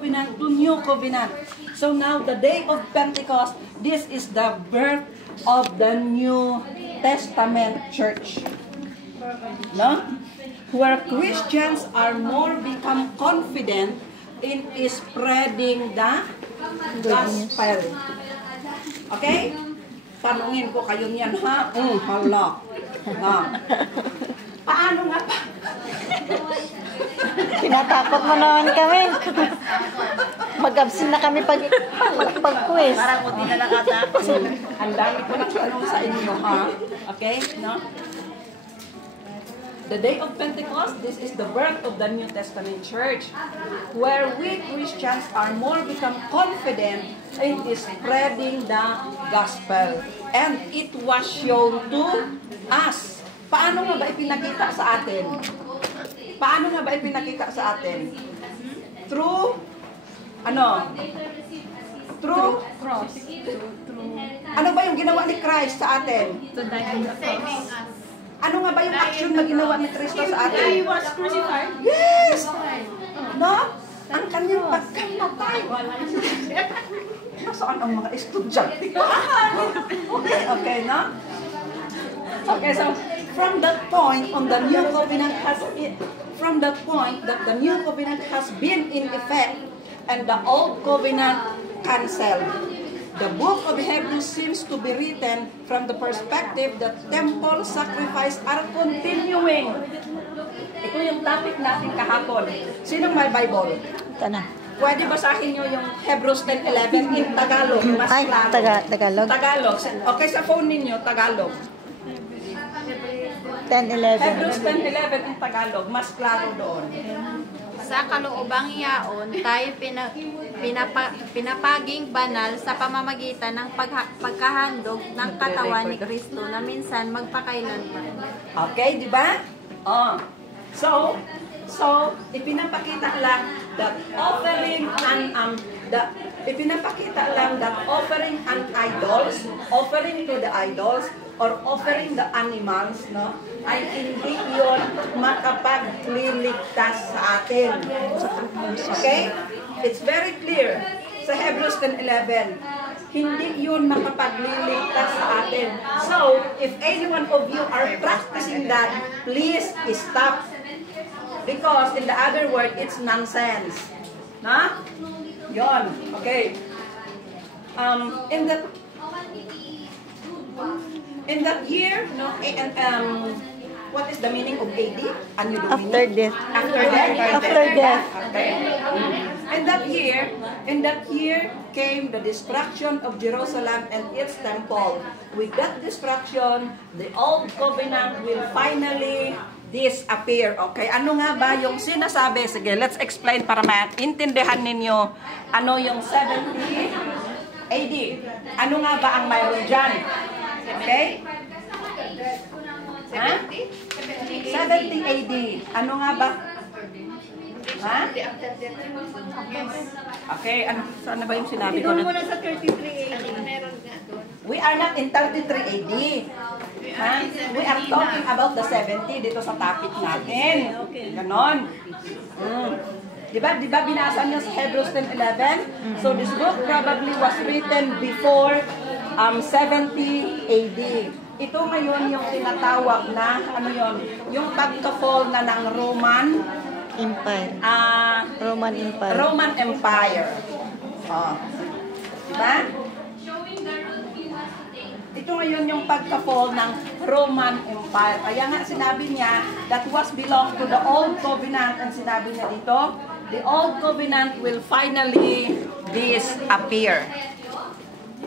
covenant to new covenant. So now the day of Pentecost, this is the birth of the New Testament church. No? Where Christians are more become confident in spreading the gospel. Okay? Tanungin ko kayo niyan, ha? Hala. Na. Paano nga pa? Tinatakot mo naman kami. Mag-absent na kami pag-quiz. Parang hindi na nakatakot. Ang dami ko ng tanong sa inyo, ha? Okay? No? The day of Pentecost, this is the birth of the New Testament church, where we Christians are more become confident in spreading the gospel. And it was shown to us. Paano nga ba ipinakita sa atin? Paano nga ba ipinakita sa atin? Through, ano? Through cross. Ano ba yung ginawa ni Christ sa atin? To die on the cross. Ano nga ba yung action na ginawa ni Kristo sa atin? He was crucified. Yes! No? Ang kanyang pagkamatay. Nasaan ang mga estudyante? Okay, no? Okay, so from that point on the new covenant from that point that the new covenant has been in effect and the old covenant canceled. The book of Hebrews seems to be written from the perspective that temple sacrifice are continuing. Ito yung topic natin kahapon. Sinong may Bible? Ito na. Pwede basahin nyo yung Hebrews 10:11 in Tagalog. Mas Ay, klaro. Tagalog? Tagalog. Okay, sa phone ninyo, Tagalog. 10:11. Hebrews 10:11 in Tagalog. Mas klaro doon. Sa kaloobang yaon, tayo pinapaging banal sa pamamagitan ng pagkahandog ng katawan ni Kristo na minsan magpakailanman. Okay, di ba? Oh. So, ipinapakita lang that offering offering to the idols, or offering the animals, no, ay hindi yun makapagliligtas sa atin. Okay? It's very clear sa Hebrews 10:11. Hindi yun makapagliligtas sa atin. So, if any one of you are practicing that, please stop. Because in the other word, it's nonsense. Na? Yon. Okay. In that year, no, what is the meaning of AD? Anno Domini? After death. After death. After death. Okay. In that year came the destruction of Jerusalem and its temple. With that destruction, the old covenant will finally disappear. Okay, ano nga ba yung sinasabi? Sige, let's explain para maintindihan ninyo ano yung 70 AD. Ano nga ba ang mayroon dyan? Okay? Ha? 70 AD. Ano nga ba? Ha? Okay, ano, saan na ba yung sinabi ko? Doon muna sa 33 AD. We are not in 33 AD. Ha? We are talking about the 70 dito sa topic natin. Ganon. Diba binasa niyo sa Hebrews 10:11? So this book probably was written before 70 AD. Ito ngayon yung tinatawag na, ano yon, yung pagka-fall na ng Roman Empire. Roman Empire. Roman Empire. Diba? Ito ngayon yung pagka-fall ng Roman Empire. Kaya nga sinabi niya, that was belong to the Old Covenant. And sinabi niya dito, the Old Covenant will finally disappear.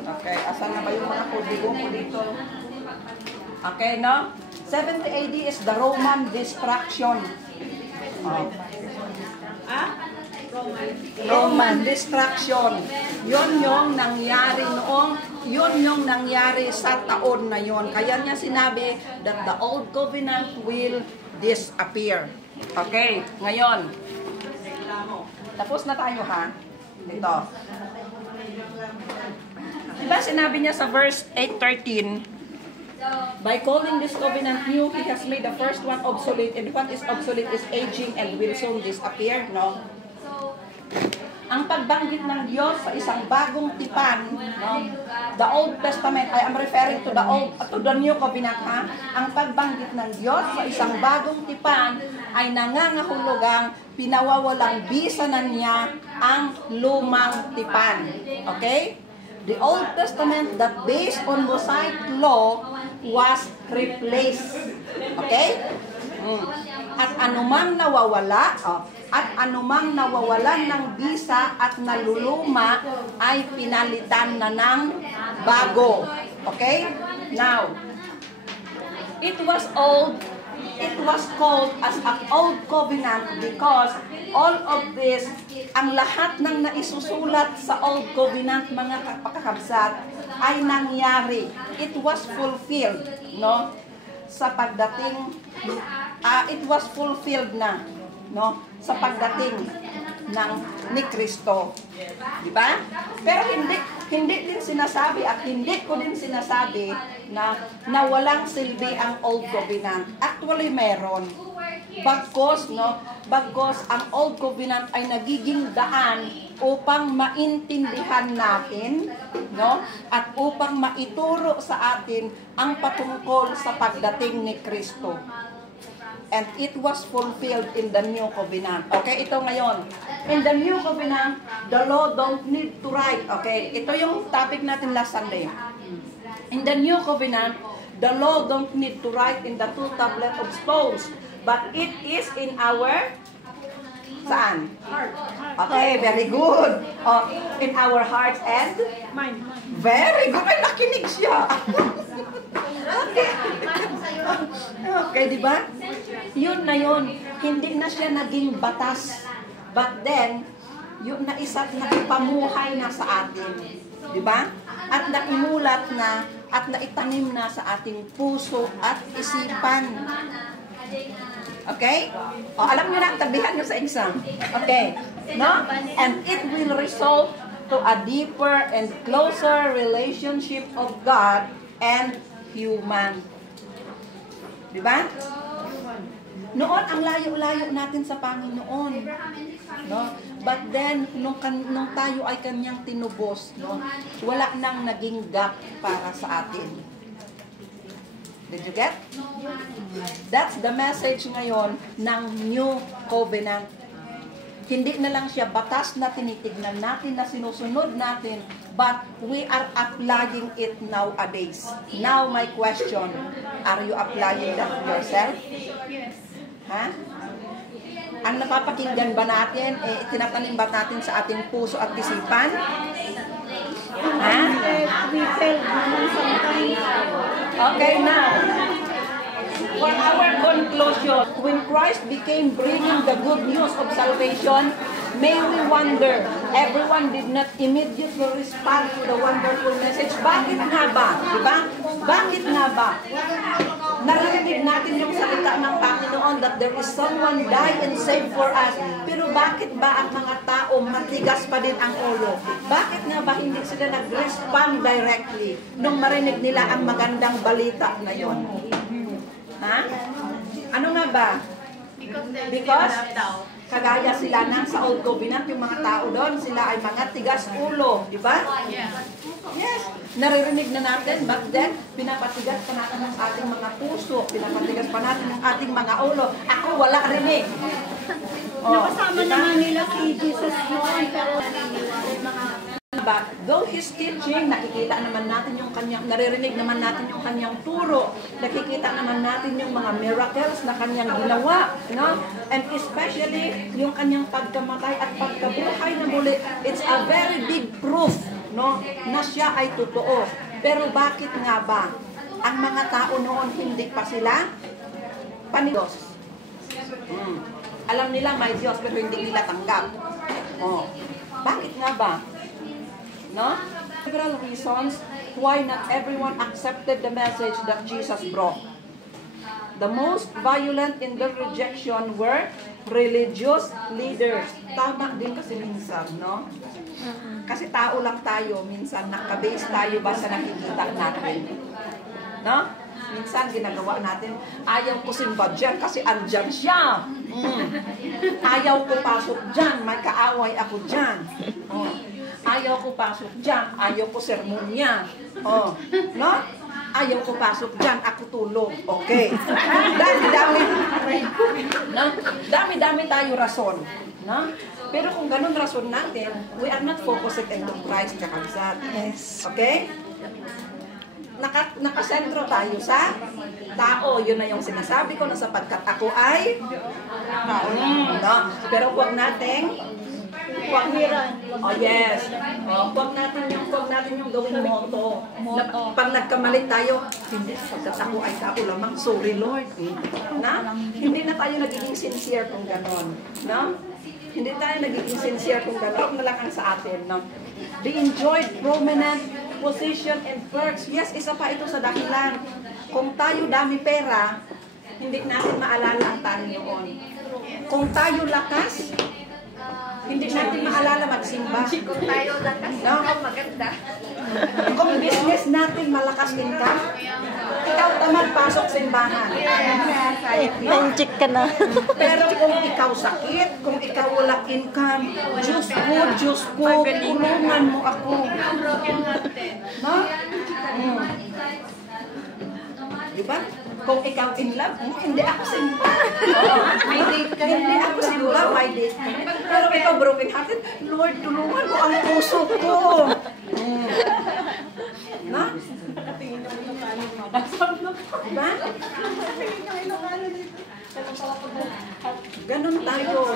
Okay, asan na ba yung mga kodigo ko dito? Okay, no? 70 AD is the Roman destruction. Roman destruction. Yun yung nangyari sa taon na yon. Kaya niya sinabi that the Old Covenant will disappear. Okay, ngayon. Tapos na tayo, ha? Ito. Diba sinabi niya sa verse 8:13, by calling this covenant new, he has made the first one obsolete, and what is obsolete is aging and will soon disappear, no? ang pagbanggit ng Diyos sa isang bagong tipan, no? The Old Testament, I am referring to the New Covenant, ha? Ang pagbanggit ng Diyos sa isang bagong tipan ay nangangahulugang pinawawalang bisa na niya ang lumang tipan. Okay? The Old Testament that based on Mosaic law was replaced. Okay? At anumang nawawalan ng bisa at naluluma ay pinalitan na ng bago. Okay? Now, it was called as an old covenant because all of this, ang lahat ng naisusulat sa old covenant, mga kapakabsat, ay nangyari. It was fulfilled, no? Sa pagdating, it was fulfilled na, no? Sa pagdating ni Kristo. Di ba? Pero hindi din sinasabi at hindi ko din sinasabi na walang silbi ang Old Covenant. Actually, meron. Bagkos ang Old Covenant ay nagiging daan upang maintindihan natin, no? At upang maituro sa atin ang patungkol sa pagdating ni Kristo. And it was fulfilled in the New Covenant. Okay, ito ngayon. In the New Covenant, the law don't need to write. Okay, ito yung topic natin last Sunday. In the New Covenant, the law don't need to write in the two tablets of stones. But it is in our... Saan? Okay, very good. Oh, in our hearts and... Mind. Very good. Ay, nakinig siya. Okay, di ba? Yun na yun. Hindi na siya naging batas. But then, yun na isa't nakipamuhay na sa atin. Di ba? At naimulat na at naitanim na sa ating puso at isipan. Okay? O, alam nyo na, tabihan nyo sa exam. Okay? No? And it will result to a deeper and closer relationship of God and human. Diba? Noon, ang layo-layo natin sa Panginoon. No? But then, nung tayo ay kanyang tinubos, no? Wala nang naging gap para sa atin. Did you get? That's the message ngayon ng New Covenant. Hindi na lang siya batas na tinitignan natin, na sinusunod natin, but we are applying it nowadays. Now, my question, are you applying that yourself? Yes. Ha? Ang napapakinggan ba natin, tinatanim ba natin sa ating puso at isipan? Ha? We failed naman sometimes. Okay, now, for our conclusion, when Christ became bringing the good news of salvation, may we wonder, everyone did not immediately respond to the wonderful message. Bakit nga ba? Diba? Bakit nga ba? Narinig natin yung salita ng Panginoon that there is someone die and save for us. Pero bakit ba ang mga tao matigas pa din ang ulo? Bakit nga ba hindi sila nag-respond directly nung marinig nila ang magandang balita na yon? Ha? Ano nga ba? Because kagaya sila nang sa Old Covenant, yung mga tao doon, sila ay mga tigas ulo, di ba? Yes. Naririnig na natin, but then, pinapatigas pa natin ang ating mga puso, pinapatigas pa natin ang ating mga ulo. Ako, wala rinig. Nakasama naman nila si Jesus noon, pero But though His teaching, nakikita naman natin yung kanyang, naririnig naman natin yung kanyang turo, nakikita naman natin yung mga miracles na kanyang ginawa, no? And especially yung kanyang pagkamatay at pagkabuhay na muli, it's a very big proof, no, na siya ay totoo. Pero bakit nga ba ang mga tao noon hindi pa sila panigos? Alam nila may Diyos pero hindi nila tanggap. Oh. Bakit nga ba? No? Several reasons why not everyone accepted the message that Jesus brought. The most violent in the rejection were religious leaders. Tama din kasi minsan, no? Kasi tao lang tayo, minsan nakabase tayo ba sa nakikita natin. No? Minsan ginagawa natin, ayaw ko simba dyan kasi andyan siya. Ayaw ko pasok dyan, may kaaway ako dyan. Oh. Ayaw ko pasok dyan, ayaw ko sermon niya. Oh. No? Ayaw ko pasok dyan, ako tulog. Okay. Dami-dami. No? Dami-dami tayo rason. No? Pero kung ganun rason natin, we are not focused into Christ kakabsat. Yes. Okay? Nakasentro tayo sa tao. Yun na yung sinasabi ko na sapagkat ako ay tao. No? Pero huwag nating oh yes. Huwag natin yung gawing moto. Pag nagkamali tayo, hindi sapagkat ako ay tao lamang. Sorry Lord. Na? Hindi na tayo nagiging sincere kung ganon. No? Hindi tayo nagiging sincere kung gano'n na lang ang sa atin. No? They enjoyed prominent position and perks. Yes, isa pa ito sa dahilan. Kung tayo dami pera, hindi natin maalala ang Panginoon. Kung tayo lakas, hindi natin maalala magsimba. Kung tayo lakas, no? maganda. Kung business natin malakas income, ikaw tamad pasok simbahan. Penchik ka na. Pero kung ikaw sakit, kung ikaw walang income, Diyos ko, tulungan mo ako. No? Diba? Kung ikaw in love, hindi ako simba. May date ka. Hindi ako simba, may date ka. Pero ikaw broken hearted, Lord, tulungan mo ang puso ko. No? Diba? Ganon tayo.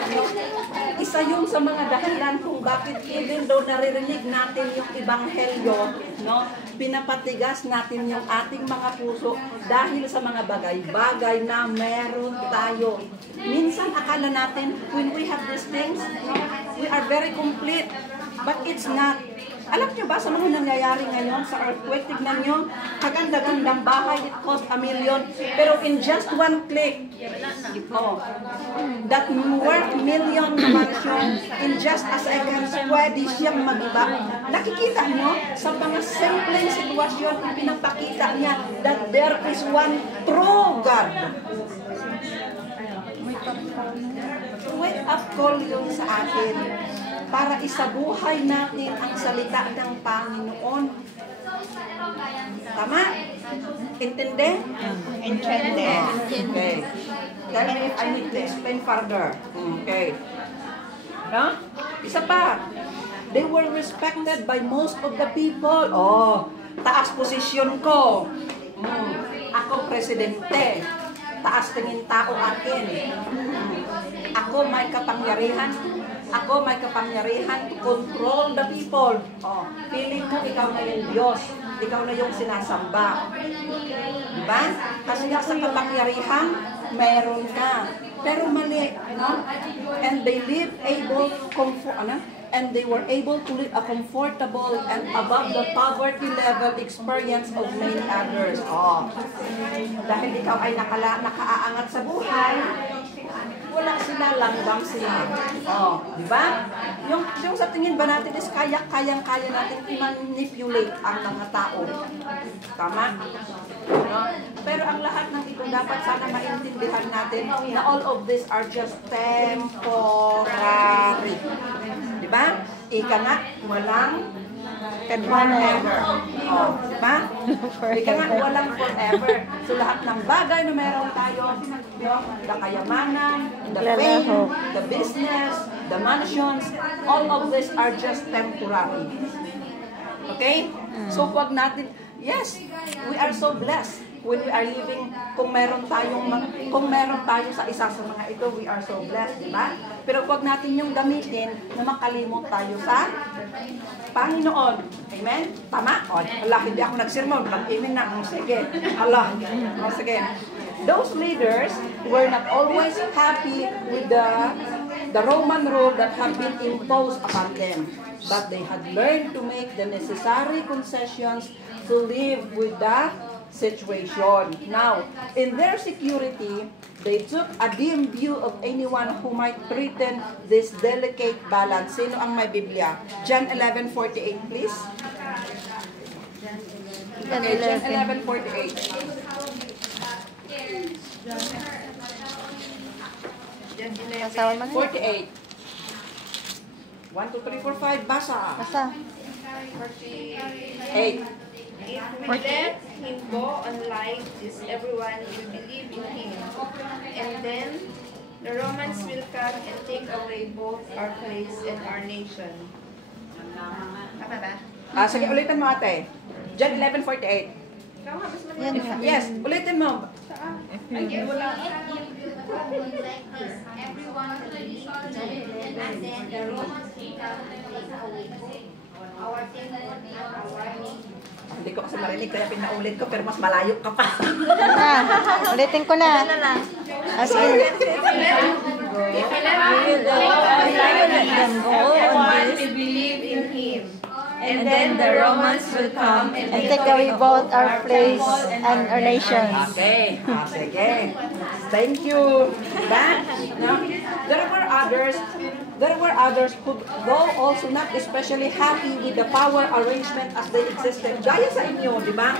Isa yung sa mga dahilan kung bakit even though naririnig natin yung ebanghelyo, no, pinapatigas natin yung ating mga puso dahil sa mga bagay-bagay na meron tayo. Minsan akala natin when we have these things, we are very complete. But it's not. Alam niyo ba sa mga nangyayari ngayon sa earthquake, tignan niyo, kaganda-gandang bahay, it cost $1 million. Pero in just one click, that worth $1 million na mansion, in just a second, pwede siyang mag-iba. Nakikita niyo, sa mga simpleng sitwasyon, pinapakita niya that there is one true God. Wake up call yun sa atin para isabuhay natin ang salita ng Panginoon. Tama? Intindi? Intindi. Okay. Tell me if I need to explain further. Okay. No? Isa pa. They were respected by most of the people. Oh, taas posisyon ko. Ako presidente. Taas tingin tao akin. Ako may kapangyarihan. Ako may kapangyarihan to control the people. Oh, feeling mo ikaw na yung Diyos. Ikaw na yung sinasamba. Diba? Kasi sa kapangyarihan, meron ka. Pero mali, no? And they live able, and they were able to live a comfortable and above the poverty level experience of many others. Oh. Dahil ikaw ay nakaaangat sa buhay, wala sila, langgam sila. Oh, di ba? Yung sa tingin ba natin is kayang-kaya natin i-manipulate ang mga tao. Tama? No? Pero ang lahat ng ito dapat sana maintindihan natin na all of this are just temporary. Di ba? Ika nga, walang forever. Oh, di ba? Ika nga, walang forever. So lahat ng bagay na meron tayo, the kayamanan, the fame, the business, the mansions, all of this are just temporary. Okay? So wag natin, yes, we are so blessed when we are living, kung meron tayo sa isa sa mga ito, we are so blessed, di ba? Pero wag natin yung gamitin na makalimot tayo sa Panginoon. Amen? Tama? O, Allah, hindi ako nagsermon. Mag-amen na. Sige. Allah. O, sige. Those leaders were not always happy with the Roman rule that had been imposed upon them. But they had learned to make the necessary concessions to live with the situation. Now, in their security, they took a dim view of anyone who might threaten this delicate balance. Sino ang may Biblia? John 11:48, please. Okay, John 11:48. Asawan man. 48. 1, 2, 3, 4, 5. Basa. Basta. 8. If we let him go on like this, everyone will believe in him. And then the Romans will come and take away both our place and our nation. Tama ba? Sige, ulitin mo ate. John 11:48. Ikaw nga, mas Yan nga. Yes, ulitin mo. Ay, wala. Everyone will believe in him, and then the Romans will come and take away our temple and our nation. Hindi ko kasi marinig kaya pinaulit ko pero mas malayo ka pa. Ulitin ko na. Sige. Everyone will believe in him. And then the Romans will come and And take away both our place and our nation. Okay. Sige. Thank you. That, no? There were others who, though also not especially happy with the power arrangement as they existed. Gaya sa inyo, di ba?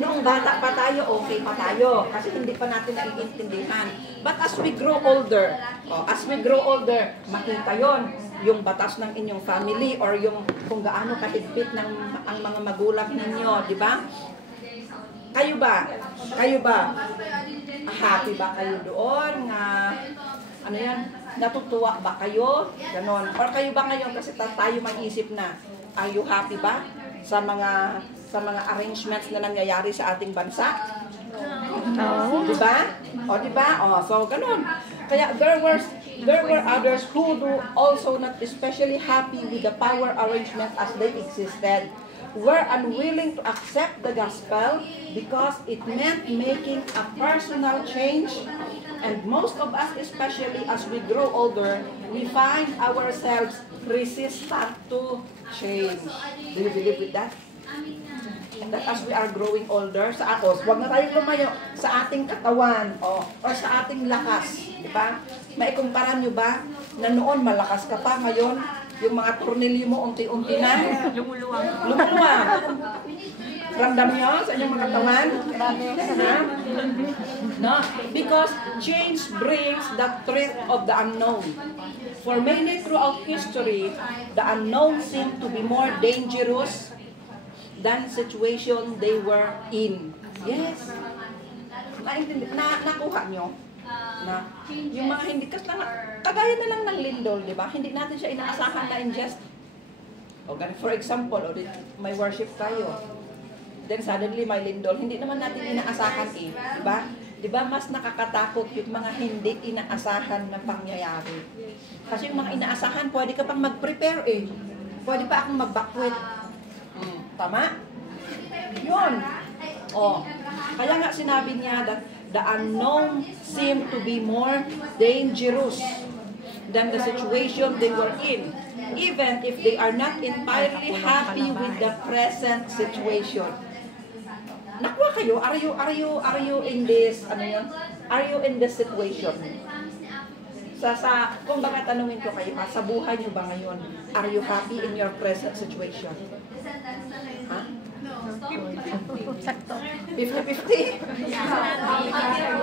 Noong bata pa tayo, okay pa tayo. Kasi hindi pa natin naiintindihan. But as we grow older, makita yon yung batas ng inyong family or yung kung gaano kahigpit ng ang mga magulang ninyo, di ba? Kayo ba? Happy ba kayo doon nga ano yan? Natutuwa ba kayo? Ganon. Or kayo ba ngayon kasi tayo mag-isip na, are you happy ba sa mga arrangements na nangyayari sa ating bansa? Di ba? Di ba? So ganon. Kaya there were others who do also not especially happy with the power arrangement as they existed, were unwilling to accept the gospel because it meant making a personal change. And most of us, especially as we grow older, we find ourselves resistant to change. Do you believe with that? That as we are growing older, sa ako, huwag na tayong lumayo sa ating katawan or sa ating lakas. Diba? Maikumpara nyo ba na noon malakas ka pa, ngayon yung mga tornilyo mo unti-unti na lumuluwang. Ramdam nyo sa inyong mga katawan? No? Because change brings the threat of the unknown. For many throughout history, the unknown seemed to be more dangerous than situation they were in. Yes. Nakuha nyo? Na yung mga hindi kagaya na lang ng lindol, di ba? Hindi natin siya inaasahan na ingest. For example, may worship tayo. Then suddenly may lindol, hindi naman natin inaasahan di ba? Di ba mas nakakatakot yung mga hindi inaasahan na pangyayari. Kasi yung mga inaasahan, pwede ka pang mag-prepare Pwede pa akong mag-backward. Tama? Yun. Kaya nga sinabi niya that the unknown seemed to be more dangerous than the situation they were in, even if they are not entirely happy with the present situation. Nakuha kayo? Are you in this, Are you in this situation? Kung baka tanungin ko kayo, sa buhay niyo ba ngayon, are you happy in your present situation? Ha? Sakto. 50-50?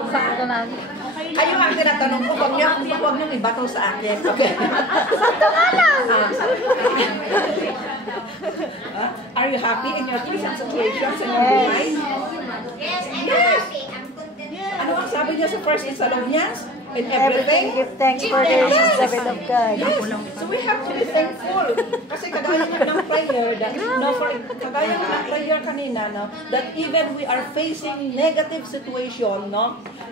Sakto na. Kayo ang tinatanong ko, huwag niyong ibato sa akin. Okay. Sakto nga lang. Are you happy in your present situation sa inyong buhay? Yes, I'm happy. I'm content. Ano ang sabi niya sa 1 Thessalonians? In Everything, give thanks for this is the will of God. Yes. So we have to be thankful. Kasi kagaya ng prayer, kagaya ng prayer kanina, that even we are facing negative situation,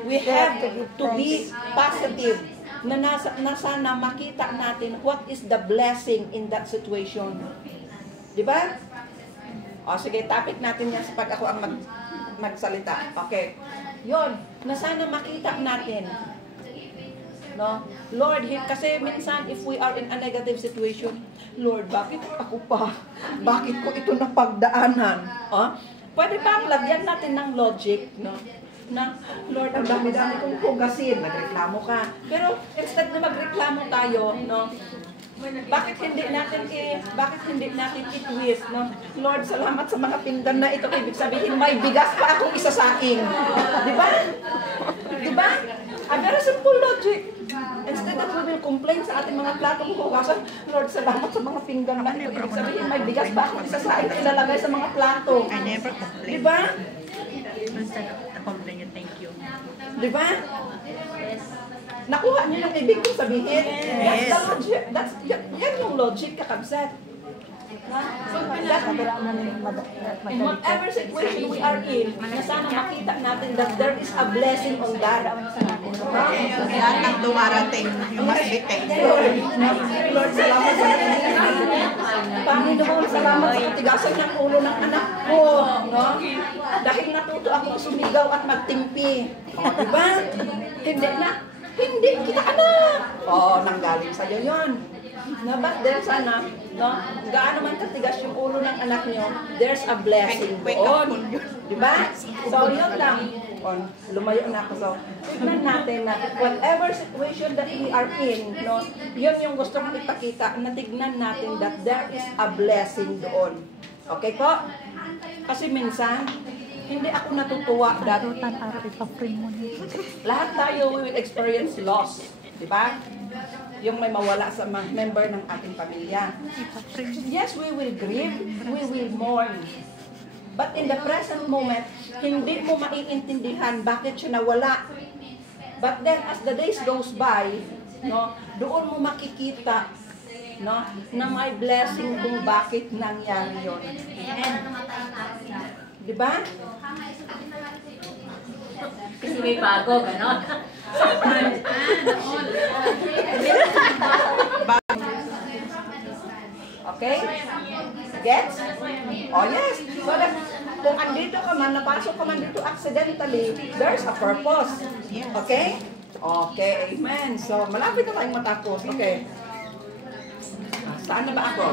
we have to be positive. Na sana makita natin what is the blessing in that situation. Di ba? Sige, topic natin yan pag ako ang magsalita. Okay. Yun, na sana makita natin. No? Lord, kasi minsan if we are in a negative situation, Lord, bakit ako pa? Bakit ko ito napagdaanan? Pwede ba lagyan natin ng logic, na Lord, ang dami-dami kong hugasin, nagreklamo ka. Pero instead na magreklamo tayo, bakit hindi natin i-twist, no? Lord, salamat sa mga pinggan na ito. Ibig sabihin, may bigas pa akong isasaing. Di ba? Di ba? A very simple logic. Instead that we will complain sa ating mga platong hugasan, Lord, salamat sa mga pinggan na ito. Ibig sabihin, may bigas pa akong isasaing na ilalagay sa mga plato. I never complain. Di ba? Instead of complain, you thank you. Di ba? Nakuha niyo yung ibig kong sabihin? That's the logic. Yan yung logic, kakabsat. In whatever situation we are in, na sana makita natin that there is a blessing on that. Lahat ng dumarating, you must be thankful. Lord, salamat sa Panginoon, salamat sa katigasan ng ulo ng anak ko. No? Dahil natuto ako sumigaw at magtimpi. Diba? Hindi kita anak. Nanggaling sa'yo yun. No, but then sana, no, gaano man katigas yung ulo ng anak nyo, there's a blessing doon. Diba? So, yun lang. Lumayo na ako. So, tignan natin na whatever situation that we are in, no, yun yung gusto kong ipakita, na tignan natin that there is a blessing doon. Okay po? Kasi minsan, hindi ako natutuwa that lahat tayo will experience loss. Diba? Yung may mawala sa mga member ng ating pamilya. Yes, we will grieve, we will mourn. But in the present moment, hindi mo maiintindihan bakit siya nawala. But then, as the days goes by, no, doon mo makikita, no, na may blessing kung bakit nangyari yun. Diba? Kasi may bago, gano'n. Okay? Gets? Oh yes. So that kung andito ka man, napasok ka man dito accidentally, there's a purpose. Okay? Okay, amen. So malapit na tayong matapos. Okay. Saan na ba ako?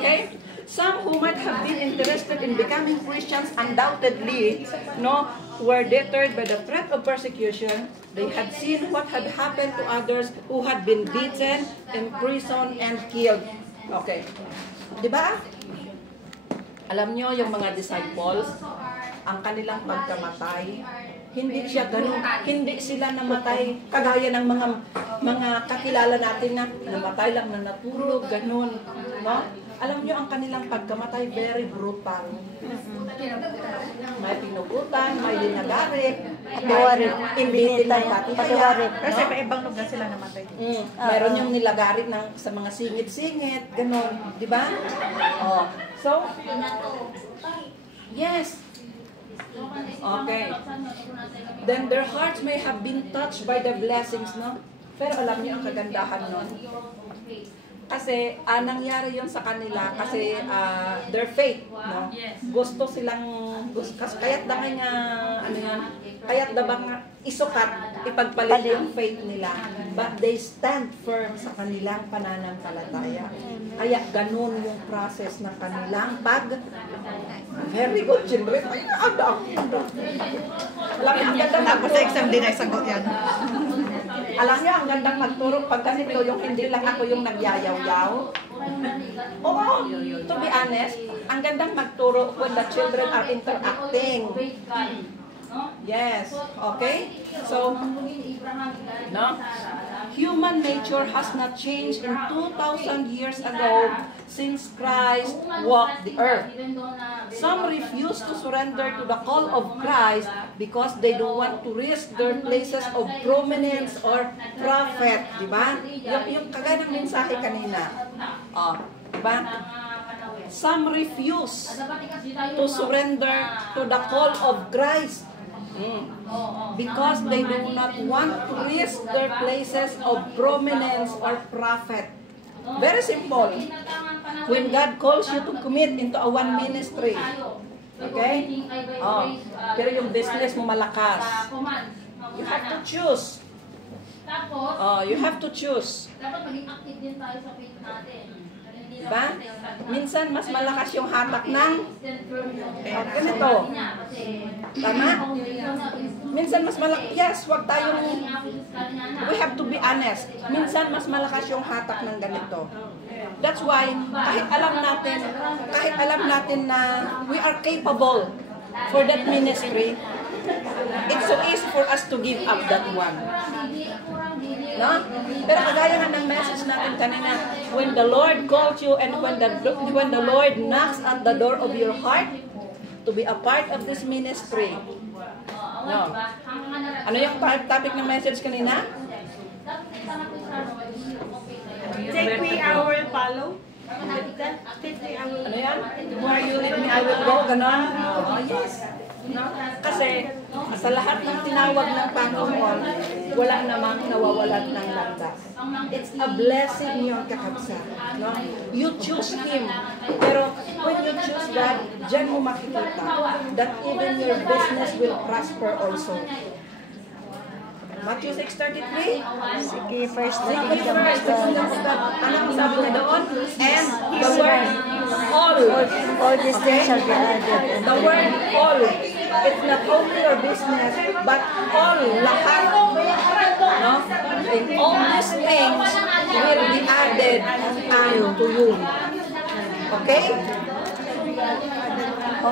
Okay? Some who might have been interested in becoming Christians undoubtedly, no, were deterred by the threat of persecution. They had seen what had happened to others who had been beaten, imprisoned, and killed. Okay. Di ba? Alam nyo, yung mga disciples, ang kanilang pagkamatay, hindi siya ganun, hindi sila namatay kagaya ng mga kakilala natin na namatay lang na natulog, ganun, no? Alam nyo, ang kanilang pagkamatay, very brutal. May pinugutan, may linagarit, may imbitin ng patihaya. Kasi may ibang lugar sila namatay. Mayroon yung nilagarit sa mga singit-singit, gano'n. Di ba? Oh. So, yes. Okay. Then their hearts may have been touched by the blessings, no? Pero alam niyo ang kagandahan nun. Kasi nangyari yon sa kanila kasi their faith, no? Gusto silang kaya't da nga ano yan, kaya't da bang isukat ipagpalit yung faith nila, but they stand firm sa kanilang pananampalataya. Kaya ganun yung process ng kanilang very good children. Ay, alam ang ganda Tapos sa exam din ay sagot yan. Alam niyo, ang gandang magturo pag ganito, yung hindi lang ako yung nagyayaw-yaw. Oo, to be honest, ang gandang magturo when the children are interacting. Yes, okay? So, no? Human nature has not changed in 2,000 years ago since Christ walked the earth. Some refuse to surrender to the call of Christ because they don't want to risk their places of prominence or prophet. Diba? Yung kagaya ng mensahe kanina. Diba? Some refuse to surrender to the call of Christ. Because they do not want to risk their places of prominence or prophet. Very simple. When God calls you to commit into a one ministry, okay? Pero yung business mo malakas, you have to choose. You have to choose. Dapat maging active din tayo sa faith natin. Diba? Minsan, mas malakas yung hatak ng ganito. Tama? Minsan, mas malakas. Yes, wag tayong, we have to be honest. Minsan, mas malakas yung hatak ng ganito. That's why, kahit alam natin na we are capable for that ministry, it's so easy for us to give up that one. No? Pero kagaya nga ng message natin kanina, when the Lord calls you and when the Lord knocks at the door of your heart to be a part of this ministry. No. Ano yung topic ng message kanina? Take me, I will follow. Take me, I will. Ano yan? Where you lead me, I will go. Ganon? Oh, yes. No? Kasi sa lahat ng tinawag ng Panginoon, wala namang nawawalan ng landas. It's a blessing yung kakabsa. No? You choose Him. Pero when you choose God, dyan mo makikita that even your business will prosper also. Matthew 6:33. Sige, first Seek the ye kingdom of first the God. kingdom of God. Anong sabi niya doon? And the word, all. All these things shall be added. The word all. It's not only your business, but all, lahat. No? And all these things will be added unto you. Okay?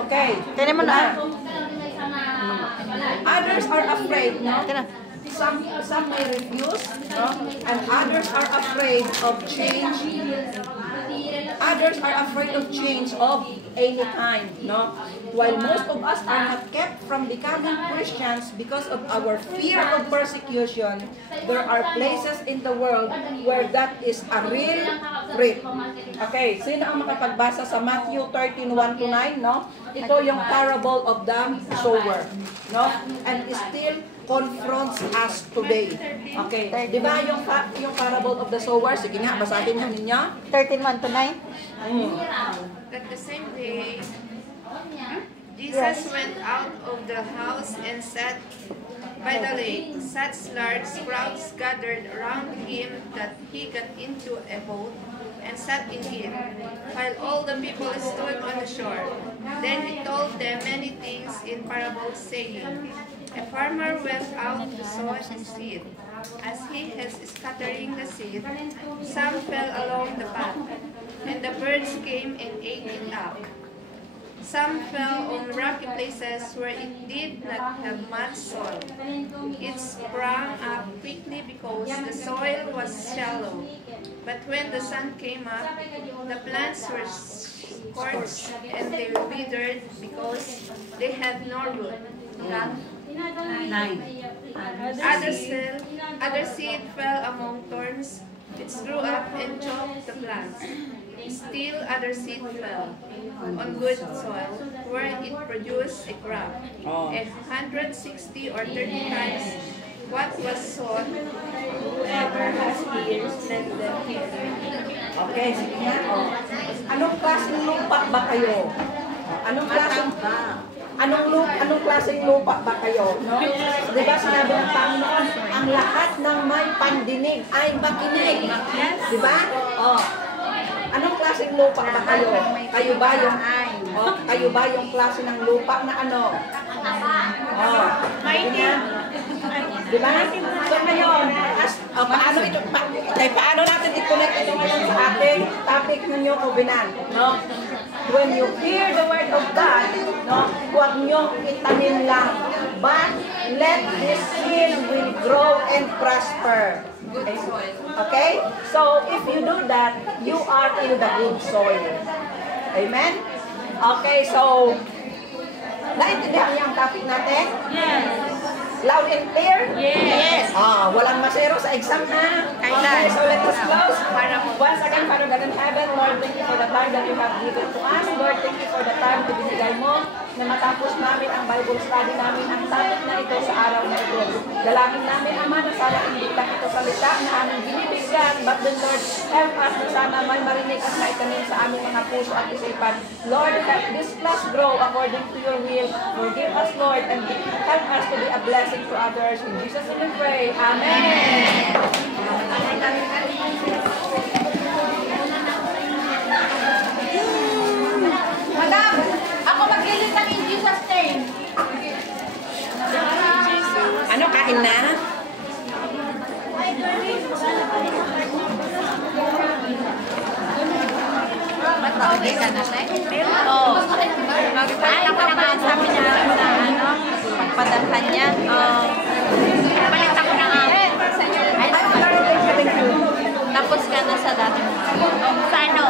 Okay. Kaya mo na. Others are afraid, no? Kaya na. Some may refuse, no? And others are afraid of change. Others are afraid of change of any kind, no? While most of us are not kept from becoming Christians because of our fear of persecution, there are places in the world where that is a real threat. Okay, sino ang makapagbasa sa Matthew 13:1-9, no? Ito yung parable of the sower, no? And it still confronts us today. Okay, di ba yung parable of the sower? Sige nga, basahin nyo ninyo. 13:1-9. At the same day, Jesus went out of the house and sat by the lake. Such large crowds gathered around him that he got into a boat and sat in it, while all the people stood on the shore. Then he told them many things in parables, saying, a farmer went out to sow his seed. As he was scattering the seed, some fell along the path, and the birds came and ate it up. Some fell on rocky places where it did not have much soil. It sprang up quickly because the soil was shallow. But when the sun came up, the plants were scorched and they withered because they had no root. Other seed fell among thorns. It grew up and choked the plants. Still other seed fell on good soil, where it produced a crop, 160 or 30 times what was sown. Whoever has ears, let them hear. Okay, sige nga. Anong klaseng lupa ba kayo? Anong klaseng lupa ba kayo? No? Diba sinabi ng Panginoon, ang lahat ng may pandinig ay makinig. Diba? Oh. Anong klaseng lupa ba kayo? Kayo ba yung klase ng lupa na ano? Oh. Diba? So ngayon, paano natin i-connect ito ngayon sa ating topic ninyo, Kubinan? No? When you hear the word of God, no, huwag nyo itanim lang. But let this seed will grow and prosper. Okay? So, if you do that, you are in the good soil. Amen? Okay, so, naintindihan niyo ang topic natin? Yes. Loud and clear? Yes. Walang masero sa exam na. Okay, so let us close. Once again, Father God in heaven, Lord, thank you for the time that you have given to us. Lord, thank you for the time na binigay mo na matapos namin ang Bible study namin ang topic na ito sa araw na ito. Dalangin namin, Ama, na sana hindi lang ito salita na aming binibigyan, but then, Lord, help us na sana may marinig at maitanim sa aming mga puso at isipan. Lord, help this class grow according to your will. Forgive us, Lord, and help us to be a blessing to others. In Jesus' name we pray. Amen. Okay ka na, Tay? Oo. Magpalit ako ng sabi niya na ano, pagpadalhan niya. Palit ako ng tapos ka na sa dati mo. Paano?